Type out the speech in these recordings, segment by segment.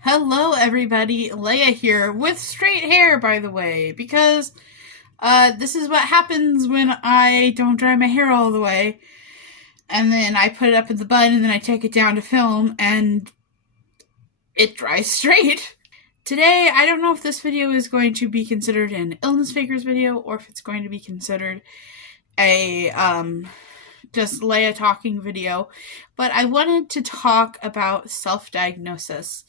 Hello, everybody. Leia here with straight hair, by the way, because this is what happens when I don't dry my hair all the way, and then I put it up in the bun, and then I take it down to film, and it dries straight. Today, I don't know if this video is going to be considered an illness fakers video, or if it's going to be considered a just Leia talking video, but I wanted to talk about self-diagnosis.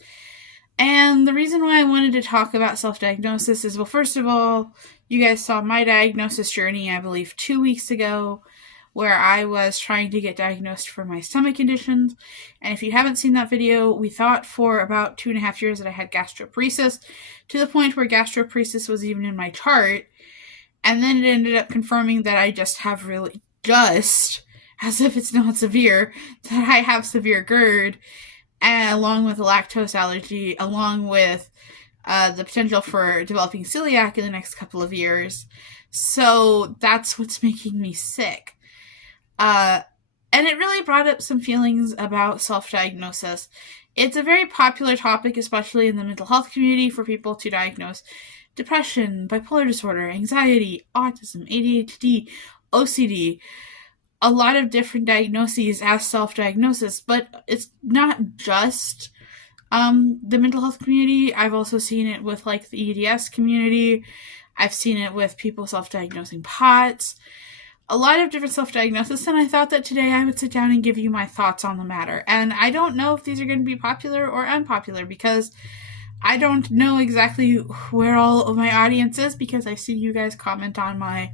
And the reason why I wanted to talk about self-diagnosis is, well, first of all, you guys saw my diagnosis journey, I believe, 2 weeks ago, where I was trying to get diagnosed for my stomach conditions. And if you haven't seen that video, we thought for about 2.5 years that I had gastroparesis, to the point where gastroparesis was even in my chart. And then it ended up confirming that I just have as if it's not severe, that I have severe GERD, and along with a lactose allergy, along with the potential for developing celiac in the next couple of years. So that's what's making me sick. And it really brought up some feelings about self-diagnosis. It's a very popular topic, especially in the mental health community, for people to diagnose depression, bipolar disorder, anxiety, autism, ADHD, OCD, a lot of different diagnoses as self-diagnosis, but it's not just the mental health community. I've also seen it with like the EDS community. I've seen it with people self-diagnosing POTS, a lot of different self-diagnosis, and I thought that today I would sit down and give you my thoughts on the matter. And I don't know if these are going to be popular or unpopular, because I don't know exactly where all of my audience is, because I see you guys comment on my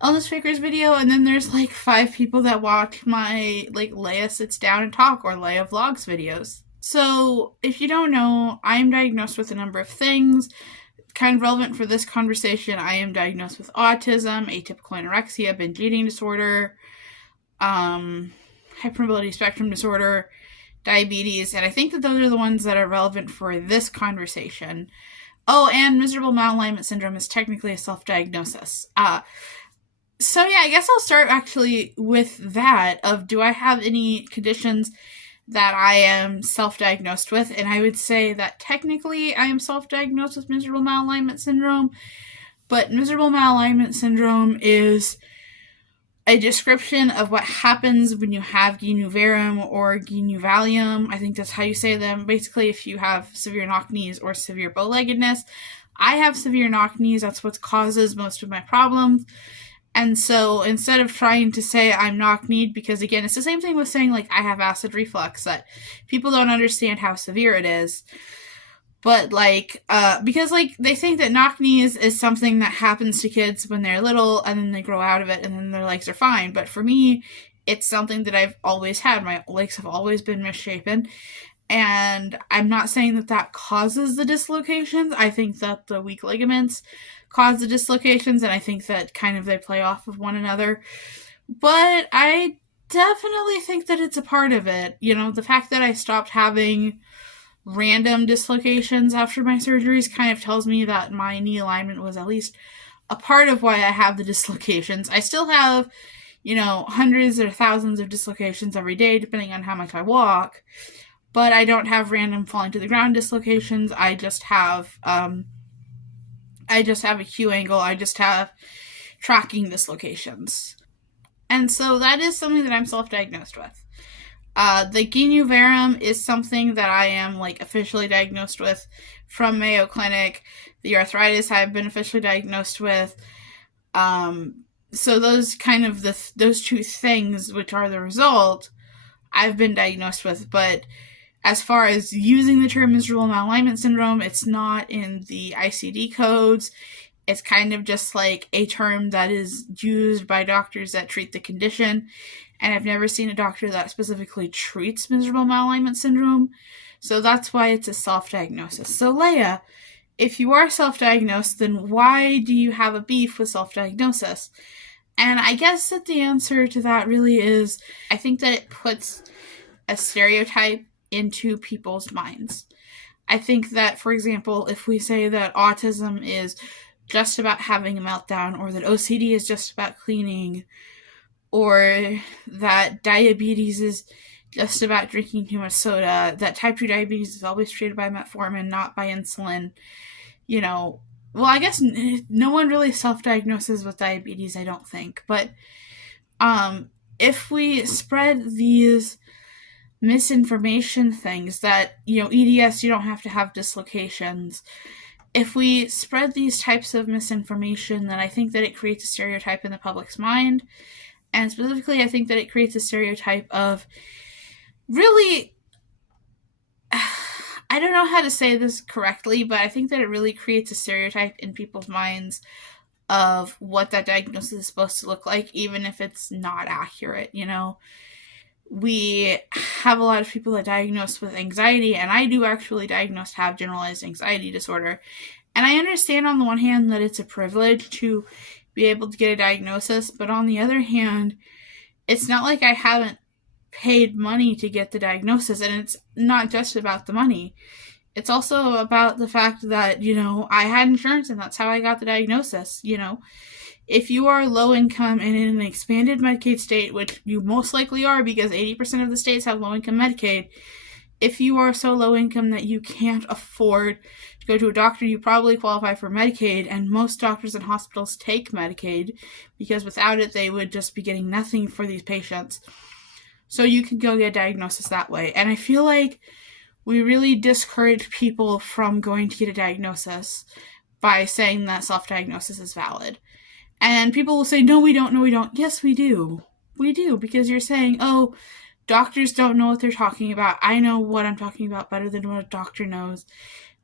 illness fakers video, and then there's like 5 people that watch my like Leia sits down and talk or Leia vlogs videos. So if you don't know, I am diagnosed with a number of things. Kind of relevant for this conversation, I am diagnosed with autism, atypical anorexia, binge eating disorder, hypermobility spectrum disorder, diabetes, and I think that those are the ones that are relevant for this conversation. Oh, and miserable malalignment syndrome is technically a self-diagnosis. So yeah, I guess I'll start actually with that of, do I have any conditions that I am self-diagnosed with? And I would say that technically I am self-diagnosed with miserable malalignment syndrome, but miserable malalignment syndrome is a description of what happens when you have Guillain-Barré or Guillain-Barré. I think that's how you say them. Basically, if you have severe knock knees or severe bow-leggedness. I have severe knock knees. That's what causes most of my problems. And so instead of trying to say I'm knock-kneed, because again, it's the same thing with saying like I have acid reflux, that people don't understand how severe it is. But like, because like they think that knock-knees is something that happens to kids when they're little and then they grow out of it and then their legs are fine. But for me, it's something that I've always had. My legs have always been misshapen. And I'm not saying that that causes the dislocations. I think that the weak ligaments cause the dislocations, and I think that kind of they play off of one another. But I definitely think that it's a part of it. You know, the fact that I stopped having random dislocations after my surgeries kind of tells me that my knee alignment was at least a part of why I have the dislocations. I still have, you know, hundreds or thousands of dislocations every day, depending on how much I walk. But I don't have random falling to the ground dislocations. I just have a Q angle. I just have tracking dislocations. And so that is something that I'm self-diagnosed with. The Guillain-Barré is something that I am like officially diagnosed with from Mayo Clinic. The arthritis I've been officially diagnosed with. So those kind of those two things, which are the result, I've been diagnosed with. But as far as using the term miserable malalignment syndrome, it's not in the ICD codes. It's kind of just like a term that is used by doctors that treat the condition. And I've never seen a doctor that specifically treats miserable malalignment syndrome. So that's why it's a self-diagnosis. So Leia, if you are self-diagnosed, then why do you have a beef with self-diagnosis? And I guess that the answer to that really is, I think that it puts a stereotype into people's minds. I think that, for example, if we say that autism is just about having a meltdown, or that OCD is just about cleaning, or that diabetes is just about drinking too much soda, that type 2 diabetes is always treated by metformin, not by insulin. You know, well, I guess no one really self-diagnoses with diabetes, I don't think. But if we spread these misinformation things that, EDS, you don't have to have dislocations. If we spread these types of misinformation, then I think that it creates a stereotype in the public's mind. And specifically, I think that it creates a stereotype of really, I don't know how to say this correctly, but I think that it really creates a stereotype in people's minds of what that diagnosis is supposed to look like, even if it's not accurate, We have a lot of people that diagnose with anxiety, and I do actually have generalized anxiety disorder. And I understand on the one hand that it's a privilege to be able to get a diagnosis, but on the other hand, it's not like I haven't paid money to get the diagnosis, and it's not just about the money. It's also about the fact that, I had insurance and that's how I got the diagnosis, If you are low income and in an expanded Medicaid state, which you most likely are because 80% of the states have low income Medicaid, if you are so low income that you can't afford to go to a doctor, you probably qualify for Medicaid, and most doctors and hospitals take Medicaid because without it, they would just be getting nothing for these patients. So you can go get a diagnosis that way. And I feel like we really discourage people from going to get a diagnosis by saying that self-diagnosis is valid. And people will say, no, we don't, no, we don't. Yes, we do. We do, because you're saying, oh, doctors don't know what they're talking about. I know what I'm talking about better than what a doctor knows.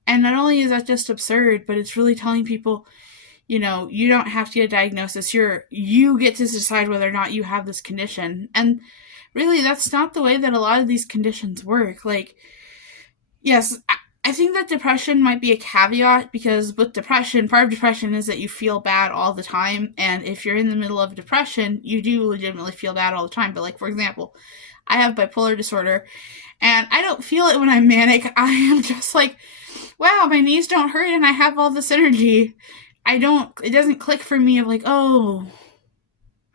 And not only is that just absurd, but it's really telling people, you don't have to get a diagnosis. You get to decide whether or not you have this condition. And really, that's not the way that a lot of these conditions work. Like, yes, I think that depression might be a caveat, because with depression, part of depression is that you feel bad all the time. And if you're in the middle of depression, you do legitimately feel bad all the time. But like, for example, I have bipolar disorder, and I don't feel it when I'm manic. I am just like, wow, my knees don't hurt and I have all this energy. It doesn't click for me of like, oh,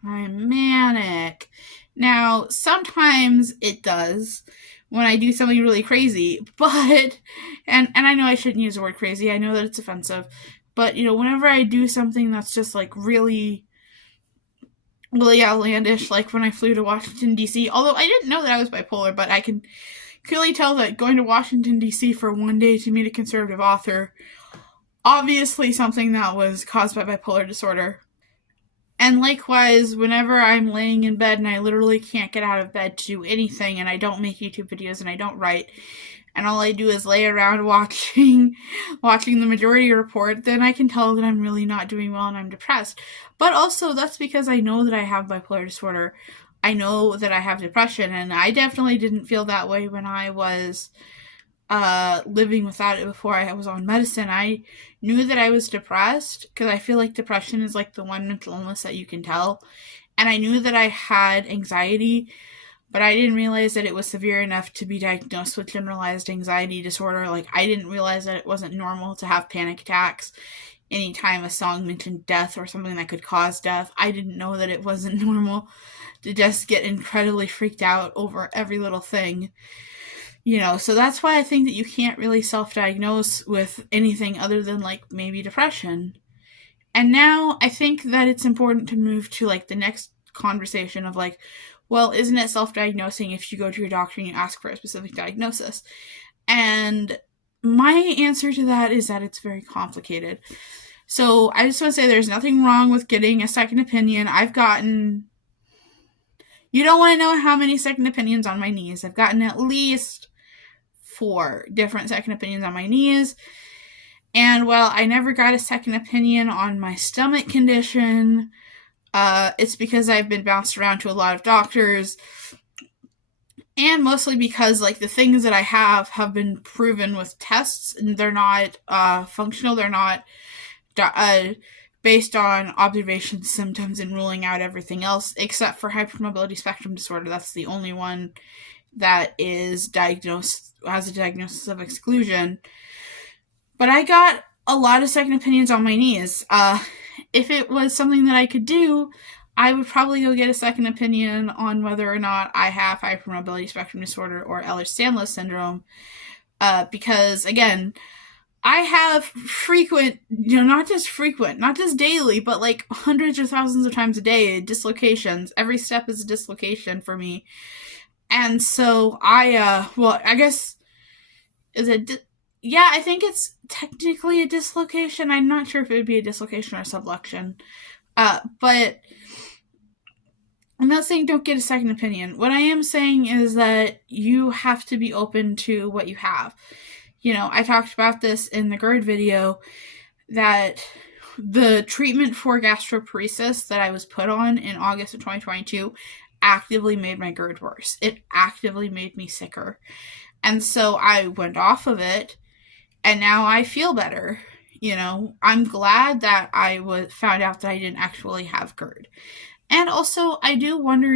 I'm manic. Now, sometimes it does when I do something really crazy, but, and I know I shouldn't use the word crazy, I know that it's offensive, but, whenever I do something that's just, like, really, really outlandish, like when I flew to Washington, D.C., although I didn't know that I was bipolar, but I can clearly tell that going to Washington, D.C. for one day to meet a conservative author, obviously something that was caused by bipolar disorder. And likewise, whenever I'm laying in bed and I literally can't get out of bed to do anything, and I don't make YouTube videos and I don't write, and all I do is lay around watching the Majority Report, then I can tell that I'm really not doing well and I'm depressed. But also, that's because I know that I have bipolar disorder. I know that I have depression, and I definitely didn't feel that way when I was living without it before I was on medicine. I knew that I was depressed because I feel like depression is like the one mental illness that you can tell. And I knew that I had anxiety, but I didn't realize that it was severe enough to be diagnosed with generalized anxiety disorder. Like, I didn't realize that it wasn't normal to have panic attacks anytime a song mentioned death or something that could cause death. I didn't know that it wasn't normal to just get incredibly freaked out over every little thing. So that's why I think that you can't really self-diagnose with anything other than, like, maybe depression. And now I think that it's important to move to, like, the next conversation of, like, well, isn't it self-diagnosing if you go to your doctor and you ask for a specific diagnosis? And my answer to that is that it's very complicated. So I just want to say there's nothing wrong with getting a second opinion. You don't want to know how many second opinions on my knees. I've gotten at least 4 different second opinions on my knees. And while I never got a second opinion on my stomach condition, it's because I've been bounced around to a lot of doctors, and mostly because, like, the things that I have been proven with tests, and they're not functional. They're not based on observation symptoms and ruling out everything else, except for hypermobility spectrum disorder. That's the only one that is diagnosed, has a diagnosis of exclusion. But I got a lot of second opinions on my knees. If it was something that I could do, I would probably go get a second opinion on whether or not I have hypermobility spectrum disorder or Ehlers-Danlos syndrome. Because again, I have frequent, not just frequent, not just daily, but like hundreds or thousands of times a day, dislocations. Every step is a dislocation for me. And so I guess, yeah, I think it's technically a dislocation. I'm not sure if it would be a dislocation or a subluxation. But I'm not saying don't get a second opinion. What I am saying is that you have to be open to what you have. I talked about this in the GERD video, that the treatment for gastroparesis that I was put on in August of 2022 actively made my GERD worse. It actively made me sicker. And so I went off of it, and now I feel better. I'm glad that I found out that I didn't actually have GERD. And also, I do wonder,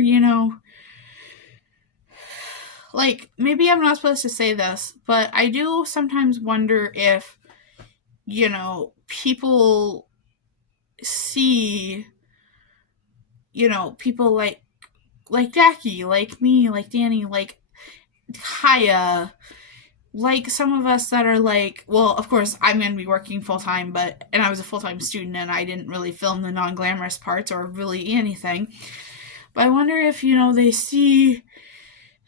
like, maybe I'm not supposed to say this, but I do sometimes wonder if, people see, people like Jackie, like me, like Danny, like Kaya, like some of us that are like, well, of course, I'm going to be working full-time, and I was a full-time student, and I didn't really film the non-glamorous parts or really anything. But I wonder if, they see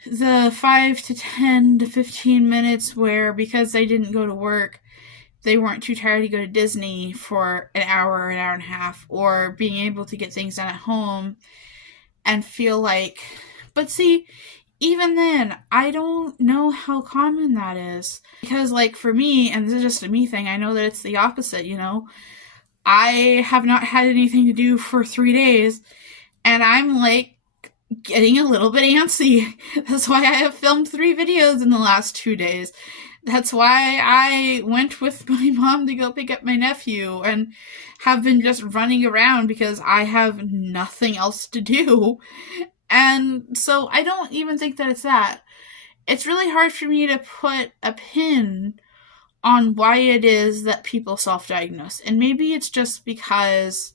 the 5 to 10 to 15 minutes where, because they didn't go to work, they weren't too tired to go to Disney for an hour and a half, or being able to get things done at home and feel like, but see, even then, I don't know how common that is. Because, like, for me, and this is just a me thing, I know that it's the opposite, I have not had anything to do for 3 days, and I'm, like, getting a little bit antsy. That's why I have filmed 3 videos in the last 2 days. That's why I went with my mom to go pick up my nephew and have been just running around because I have nothing else to do. And so I don't even think that it's that. It's really hard for me to put a pin on why it is that people self-diagnose. And maybe it's just because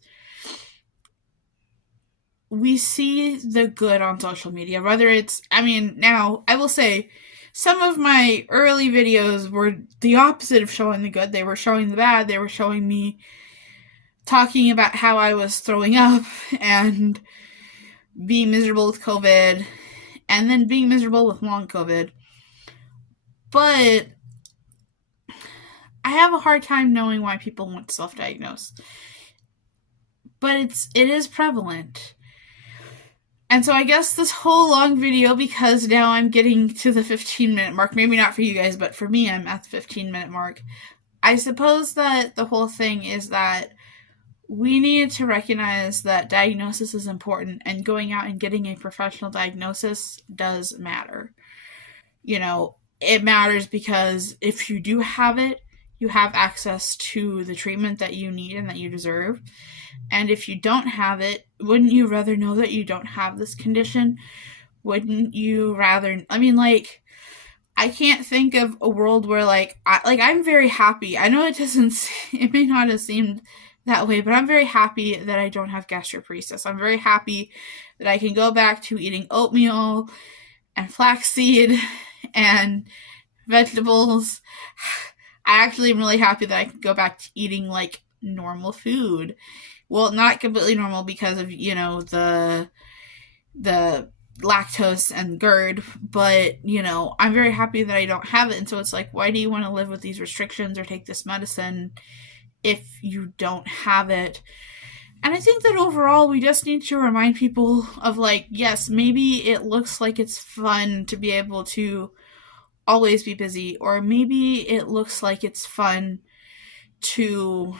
we see the good on social media. Now, I will say, some of my early videos were the opposite of showing the good. They were showing the bad. They were showing me talking about how I was throwing up and being miserable with COVID, and then being miserable with long COVID. But I have a hard time knowing why people want to self-diagnose. But it is prevalent. And so I guess this whole long video, because now I'm getting to the 15-minute mark, maybe not for you guys, but for me, I'm at the 15-minute mark. I suppose that the whole thing is that we need to recognize that diagnosis is important, and going out and getting a professional diagnosis does matter. It matters because if you do have it, you have access to the treatment that you need and that you deserve. And if you don't have it, wouldn't you rather know that you don't have this condition? Wouldn't you rather, I can't think of a world where, I'm very happy. I know it may not have seemed that way, but I'm very happy that I don't have gastroparesis. I'm very happy that I can go back to eating oatmeal and flaxseed and vegetables. I actually am really happy that I can go back to eating, like, normal food. Well, not completely normal because of, the lactose and GERD, but, I'm very happy that I don't have it. And so it's like, why do you want to live with these restrictions or take this medicine if you don't have it? And I think that overall we just need to remind people of, like, yes, maybe it looks like it's fun to be able to always be busy, or maybe it looks like it's fun to,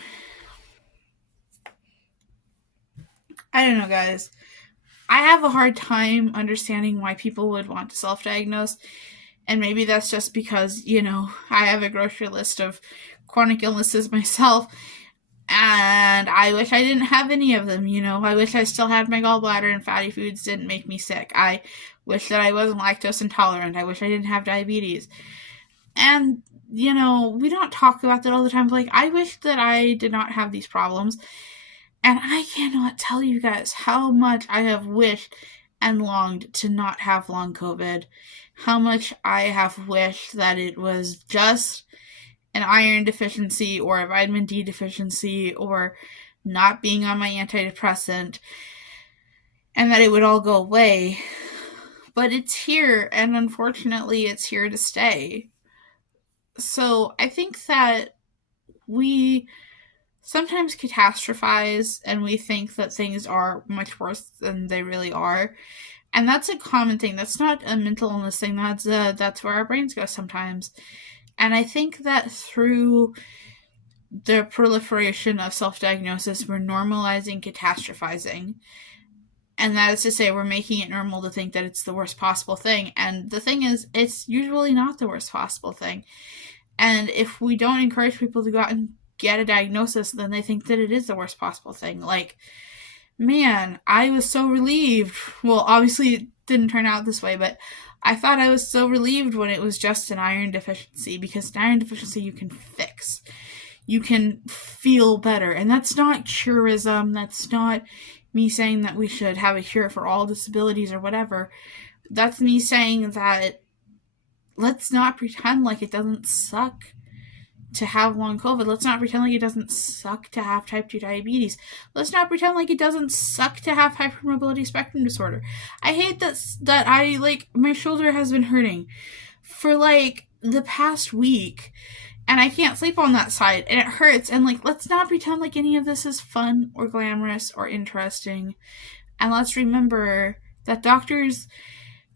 I don't know, guys. I have a hard time understanding why people would want to self-diagnose, and maybe that's just because, I have a grocery list of chronic illnesses myself, and I wish I didn't have any of them. I wish I still had my gallbladder and fatty foods didn't make me sick. I wish that I wasn't lactose intolerant. I wish I didn't have diabetes. And, we don't talk about that all the time. Like, I wish that I did not have these problems. And I cannot tell you guys how much I have wished and longed to not have long COVID. How much I have wished that it was just an iron deficiency or a vitamin D deficiency or not being on my antidepressant and that it would all go away. But it's here, and unfortunately, it's here to stay. So I think that we sometimes catastrophize and we think that things are much worse than they really are. And that's a common thing. That's not a mental illness thing. That's where our brains go sometimes. And I think that through the proliferation of self-diagnosis, we're normalizing catastrophizing. And that is to say, we're making it normal to think that it's the worst possible thing. And the thing is, it's usually not the worst possible thing. And if we don't encourage people to go out and get a diagnosis, then they think that it is the worst possible thing. Like, man, I was so relieved. Well, obviously it didn't turn out this way, but I thought I was so relieved when it was just an iron deficiency, because an iron deficiency you can fix. You can feel better. And that's not curism. That's not me saying that we should have a cure for all disabilities or whatever. That's me saying that let's not pretend like it doesn't suck to have long COVID. Let's not pretend like it doesn't suck to have type 2 diabetes. Let's not pretend like it doesn't suck to have hypermobility spectrum disorder. I hate that I, like, my shoulder has been hurting for, like, the past week, and I can't sleep on that side, and it hurts, and, like, let's not pretend like any of this is fun or glamorous or interesting, and let's remember that doctors,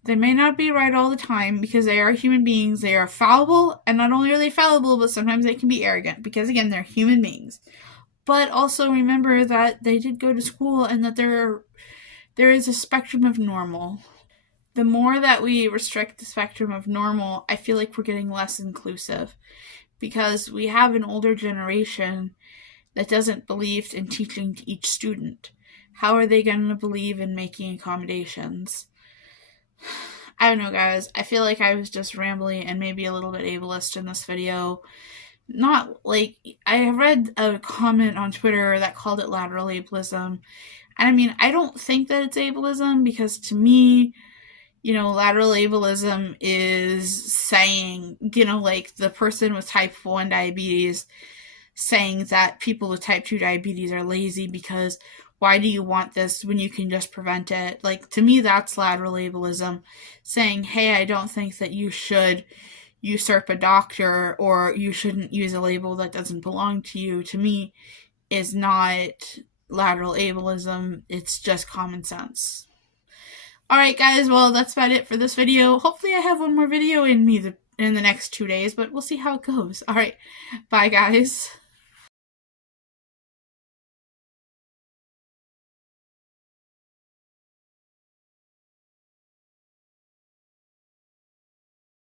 they may not be right all the time because they are human beings. They are fallible, and not only are they fallible, but sometimes they can be arrogant because, again, they're human beings. But also remember that they did go to school and that there is a spectrum of normal. The more that we restrict the spectrum of normal, I feel like we're getting less inclusive because we have an older generation that doesn't believe in teaching to each student. How are they going to believe in making accommodations? I don't know, guys. I feel like I was just rambling and maybe a little bit ableist in this video. Not like, I read a comment on Twitter that called it lateral ableism. And I mean, I don't think that it's ableism because to me, lateral ableism is saying, like the person with type 1 diabetes saying that people with type 2 diabetes are lazy because why do you want this when you can just prevent it? Like, to me, that's lateral ableism. Saying, hey, I don't think that you should usurp a doctor or you shouldn't use a label that doesn't belong to you, to me, is not lateral ableism. It's just common sense. Alright, guys, well, that's about it for this video. Hopefully I have one more video in me in the next 2 days, but we'll see how it goes. Alright, bye, guys.